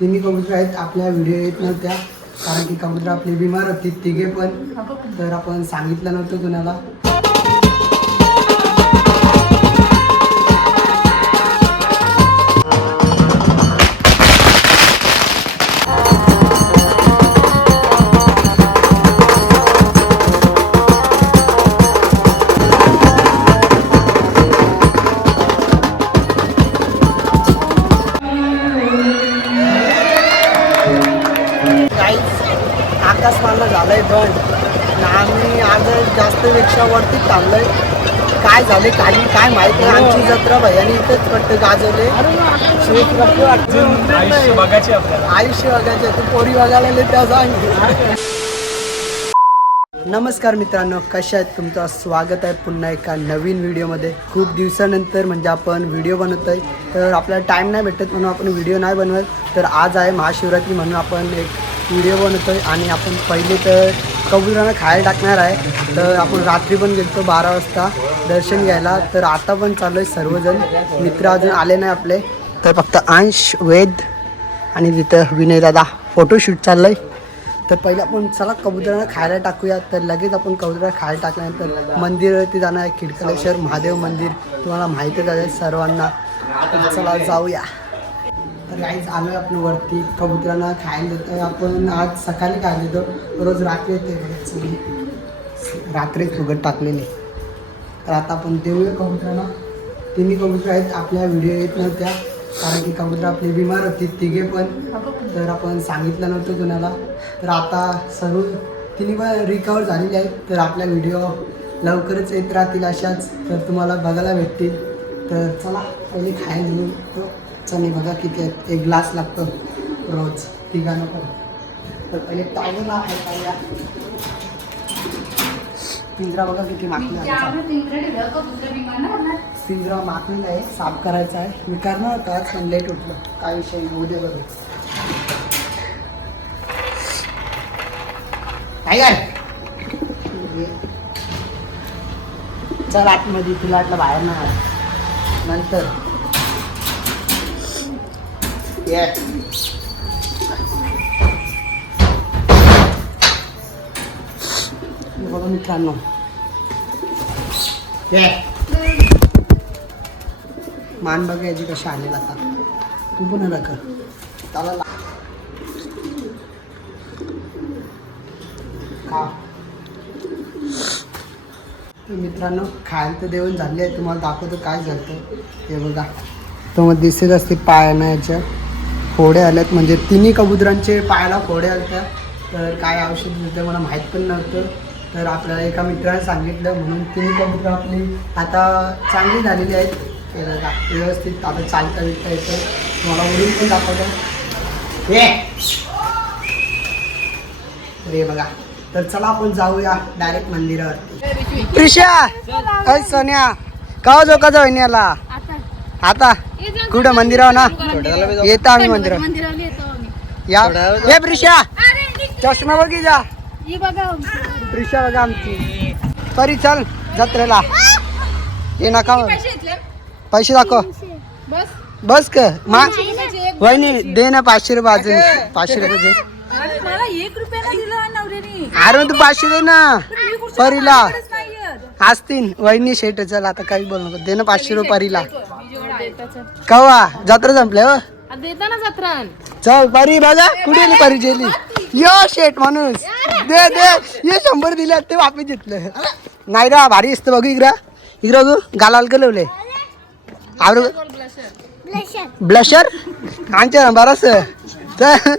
तिन्ही कबुतर आहेत आपल्या व्हिडिओ येत नव्हत्या. कारण की कबुतर आपली बिमार होती तिघे पण. तर आपण सांगितलं नव्हतं कुणाला. वरतीच थांबलोय काय झाले खाली काय माहिती आमची जत्रा भैयानी इथंच वाटतं गाजवले. आयुष्य बघायचे आयुष्य तू पोरी बघायला त्या सांग नमस्कार मित्रांनो कशा आहेत? तुमचं स्वागत आहे पुन्हा एका नवीन व्हिडिओमध्ये. खूप दिवसानंतर म्हणजे आपण व्हिडिओ बनवतोय तर आपल्याला टाईम नाही भेटत म्हणून आपण व्हिडिओ नाही बनवत. तर आज आहे महाशिवरात्री म्हणून आपण एक व्हिडिओ बनवतोय. आणि आपण पहिले तर कबुतरांना खायला टाकणार आहे. तर आपण रात्री पण गेलो बारा वाजता दर्शन घ्यायला. तर आता पण चालू आहे सर्वजण. मित्र अजून आले नाही आपले. तर फक्त अंश वेद आणि तिथं विनयदादा फोटोशूट फोटोशूट चाललंय. तर पहिलं आपण चला कबुतरांना खायला टाकूया. तर लगेच आपण कबुतरांना खायला टाकल्यानंतर मंदिरवरती जाणार आहे. खिडकलेश्वर महादेव मंदिर. तुम्हाला माहितीच आहे सर्वांना. चला जाऊया. तर आलो आपलं वरती. कबुतराला खायला देतो आपण आज सकाळी खायला देतो रोज रात्री येते रात्रीच फुगत टाकलेली. तर आता आपण देऊया कबुतरांना तिन्ही कबुतर आहेत. आपल्या व्हिडिओ येत नव्हत्या. कारण की कबुतर आपली बिमार होती. तिघे पण. तर आपण सांगितलं नव्हतं कुणाला. तर आता सर्व तिन्ही पण रिकवर झालेली आहेत. तर आपल्या व्हिडिओ लवकरच येत राहतील अशाच. तर तुम्हाला बघायला भेटतील. तर चला पहिले खायला देऊ तो चणे बघा किती आहेत एक ग्लास लागतो रोज. तिघांना पण. तर पहिले टायगरला आहे पाहिजे पिंजरा बघा किती मागला पिंजरा मागलेला आहे साफ करायचा आहे. मी करणार होता पण लेट उठलो. काय विषय नाही उद्या बघू. काय काय चल आतमध्ये तुला आतला बाहेर ना नंतर. ये हे बघा मित्रांनो ये मान बघा याची कशी आलेला आता. तू पण नका त्याला तर मित्रांनो खायला तर देऊन झाले तुम्हाला दाखवतो काय झालं हे बघा. तो मग दिसत असते पायानं याच्या फोडे आल्यात. म्हणजे तिन्ही कबुतरांचे पायाला फोडे आल्या तर काय औषध होतं मला माहीत पण नव्हतं. तर आपल्याला एका मित्राने सांगितलं. म्हणून तिन्ही कबुतर आपली आता चांगली झालेली आहेत. व्यवस्थित आता चालता बिलता येतं. मला उडून पण दाखवतं. हे! तर बघा. तर चला आपण जाऊया डायरेक्ट मंदिरावरती. त्रिशा! सोन्या! का जो का जाऊ याला आता कुठं मंदिरावर ना? येतो आम्ही मंदिरावर. आम्ही या. हे प्रिशा! चष्मा बघी जा ही बघा प्रिशा बघा आमची. तरी चल जत्रेला. ये नका पैसे दाखव. बस बस क. मा वहिनी दे ना पाचशे रुपये अजून. पाचशे रुपये दे. अरे तू पाचशे दे ना. परीला. असतील. वहिनी शेट चल आता काही बोल नको. दे ना पाचशे रुपये परीला. कवा? जत्रा संपल्या हो. आ, देता ना जत्रान चल परी बघा कुठे गेली परी गेली यो शेट माणूस. दे दे. ये शंभर दिले ते वापस घेतलं नाही रा भारी असतं बघू इकडं. इकडं बघू गालाल गलवले आवर ब्लशर आमच्या बरस चल.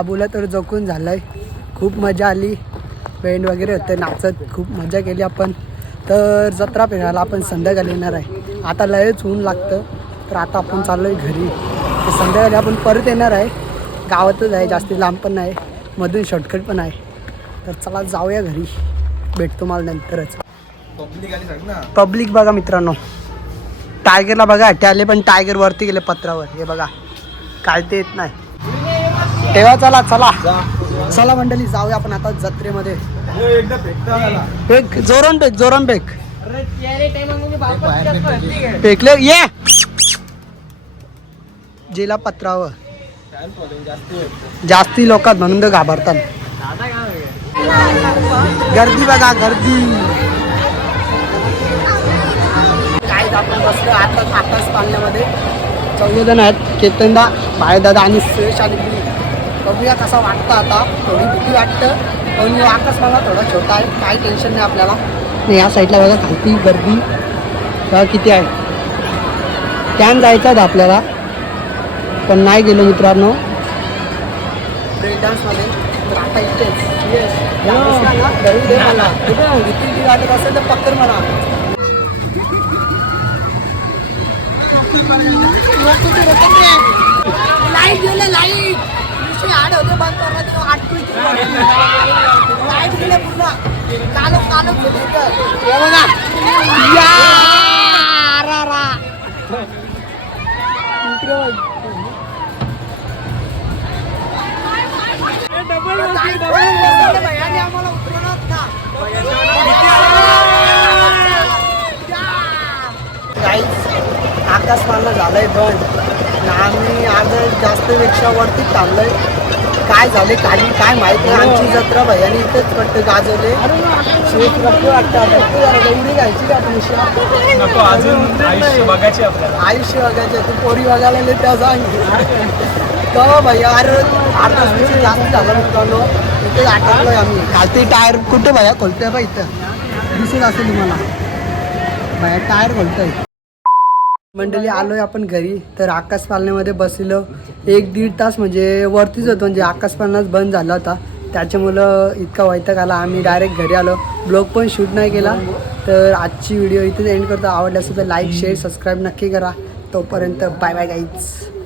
बाबूला तर जखून झालं आहे खूप मजा आली. बँड वगैरे होतं नाचत खूप मजा केली आपण. तर जत्रा फिरायला आपण संध्याकाळी येणार आहे. आता लयच ऊन लागतं तर आता आपण चाललो आहे घरी. तर संध्याकाळी आपण परत येणार आहे. गावातच आहे जास्ती लांब पण नाही. मधून शॉर्टकट पण आहे. तर चला जाऊया घरी. भेटतो मला नंतरच. पब्लिक बघा मित्रांनो. टायगरला बघा आले पण टायगर वरती गेले पत्रावर. हे बघा. काय ते येत नाही. तेव्हा चला चला. चला मंडळी जाऊया आपण आता जत्रेमध्ये. फेक जोरान फेक जोरान फेक. फेकले. ये. जिला पत्रावर जास्ती लोकात म्हणून घाबरतात. गर्दी बघा गर्दी. काय आपण बसलो आता आकाश पालण्यामध्ये चौघ जण आहेत केतनदा दादा आणि सुरेश आणि बघूया कसा वाटतं आता. थोडी भीती वाटतं. पण आकाश मला थोडा छोटा आहे. काही टेन्शन नाही आपल्याला. नाही या साईडला बघा खालती गर्दी. बघा किती आहे. त्यान जायचं आहे आपल्याला. पण नाही गेलो मित्रांनो. ब्रेक डान्समध्ये तर आता इथेच. धरून दे मला. भीती वाटत असेल तर पक्कर मला. लाइट गेले लाइट आड होते बंद करला तिथं आठ लाइट गेले पूर्ण. कालो कालो गेले. हे बघा. या! रा रा. भैयाने आम्हाला ना. आकाश मानला झालंय बंद आम्ही आज जास्त रिक्षा वरती थांबलोय काय झाले खाली काय माहिती नाही. आमची जत्रा भैयाने इथेच पट्ट गाजवले. शेत वाटतं आता. एवढी घ्यायची का? नको अजून आयुष्य बघायचे आपल्याला. आयुष्य बघायचं तू पोरी बघायला आले त्या सांग कवा भैया अरे आठ तास जास्त झालं मित्रांनो. इथे आटकलोय आम्ही. खालती टायर कुठे भैया? खोलतोय बा इथं. दिसत असेल तुम्हाला. भैया टायर खोलतोय. मंडळी आलोय आपण घरी. तर आकाश पालण्यामध्ये बसलेलो. एक दीड तास म्हणजे वरतीच होतो. म्हणजे आकाश पालनाच बंद झाला होता. त्याच्यामुळं इतका वैताग आला. आम्ही डायरेक्ट घरी आलो. ब्लॉग पण शूट नाही केला. तर आजची व्हिडिओ इथेच एंड करतो. आवडली असेल तर लाईक शेअर सबस्क्राईब नक्की करा. तोपर्यंत बाय बाय गाईज